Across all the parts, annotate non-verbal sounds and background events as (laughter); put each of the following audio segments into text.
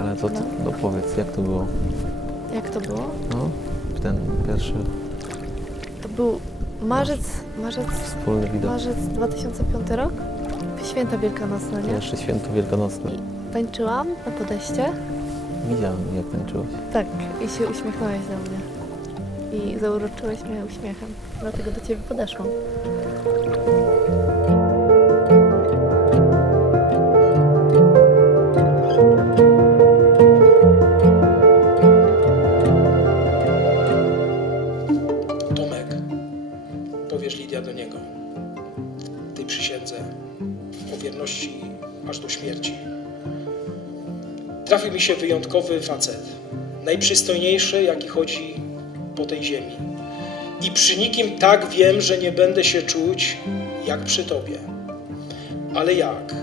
Ale to, to no powiedz, jak to było? Jak to było? No, ten pierwszy To był marzec, marzec, wspólny widok. marzec 2005 rok. Święta Wielkanocne, nie? Pierwsze święto wielkanocne. I tańczyłam na podejście. Widziałem, jak tańczyłeś. Tak, i się uśmiechnąłeś do mnie. I zauroczyłeś mnie uśmiechem. Dlatego do ciebie podeszłam. Tomek, powiesz Lidia do niego, tej przysiędze o wierności aż do śmierci. Trafił mi się wyjątkowy facet, najprzystojniejszy, jaki chodzi po tej ziemi. I przy nikim tak wiem, że nie będę się czuć jak przy tobie. Ale jak?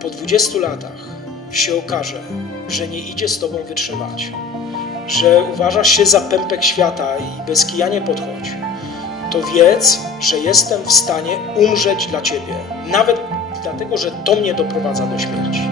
Po 20 latach się okaże, że nie idzie z tobą wytrzymać, że uważasz się za pępek świata i bez kija nie podchodź, to wiedz, że jestem w stanie umrzeć dla ciebie, nawet dlatego, że to mnie doprowadza do śmierci.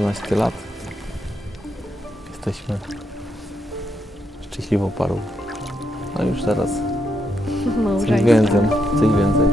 14 lat jesteśmy szczęśliwą parą. A już teraz (laughs) coś Małżeństwo. więcej, coś więcej.